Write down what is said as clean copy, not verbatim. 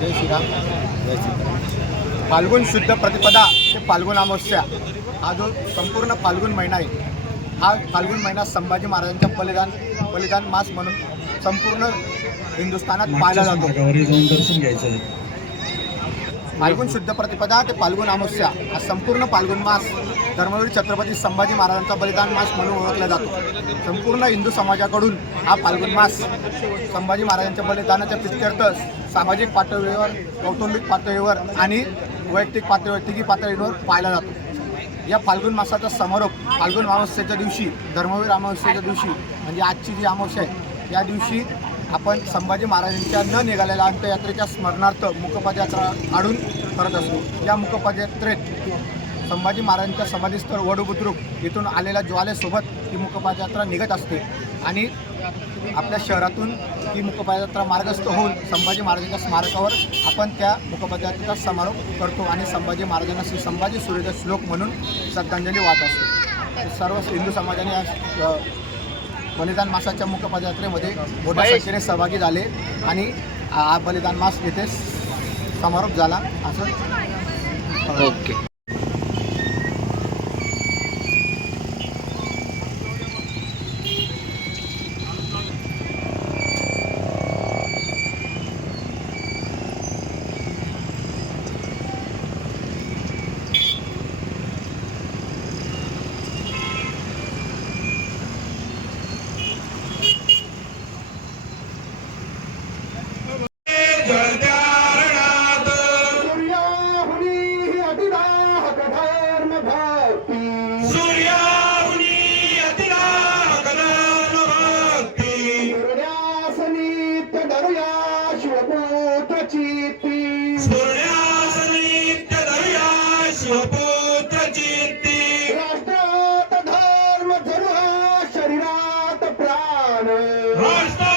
जय श्रीराम जय श्रीराम। फाल्गुन शुद्ध प्रतिपदा ते फाल्गुन अमावस्या हा जो संपूर्ण फाल्गुन महिना आहे, हा फाल्गुन महिना संभाजी महाराजांचा बलिदान मास म्हणून संपूर्ण हिंदुस्थानात पाळला जातो। दर्शन घ्यायचं। फाल्गुन शुद्ध प्रतिपदा ते फाल्गुन अमावस्या हा संपूर्ण फाल्गुन मास धर्मवीर छत्रपती संभाजी महाराजांचा बलिदान मास म्हणून ओळखला जातो। संपूर्ण हिंदू समाजाकडून हा फाल्गुन मास संभाजी महाराजांच्या बलिदानाच्या प्रीत्यर्थ सामाजिक पातळीवर, कौटुंबिक पातळीवर आणि वैयक्तिक पातळीवर पाळला जातो। या फाल्गुन मासाचा समारोप फाल्गुन अमावस्येच्या दिवशी, धर्मवीर अमावस्येच्या दिवशी म्हणजे आजची जी अमावस्या आहे या दिवशी आपण संभाजी महाराजांच्या न निघालेल्या अंत्ययात्रेच्या स्मरणार्थ मुकपदयात्रा काढून करत असतो। या मुकपदयात्रेत संभाजी महाराजांच्या समाधीस्थळ वडुबुद्रुक इथून आलेल्या ज्वालेसोबत ही मुकपदयात्रा निघत असते आणि आपल्या शहरातून ही मुकपदयात्रा मार्गस्थ होऊन संभाजी महाराजांच्या स्मारकावर आपण त्या मुकपदयात्रेचा समारोप करतो आणि संभाजी महाराजांना श्री संभाजी सूर्योदय श्लोक म्हणून श्रद्धांजली वाहत असतो। सर्व हिंदू समाजाने या बलिदान मासाच्या मुकपदयात्रेमध्ये मोठ्या संख्येने सहभागी झाले आणि हा बलिदान मास येथे समारोप झाला असं। ओके। राष्ट्रात धर्म धर्म शरीरात प्राण।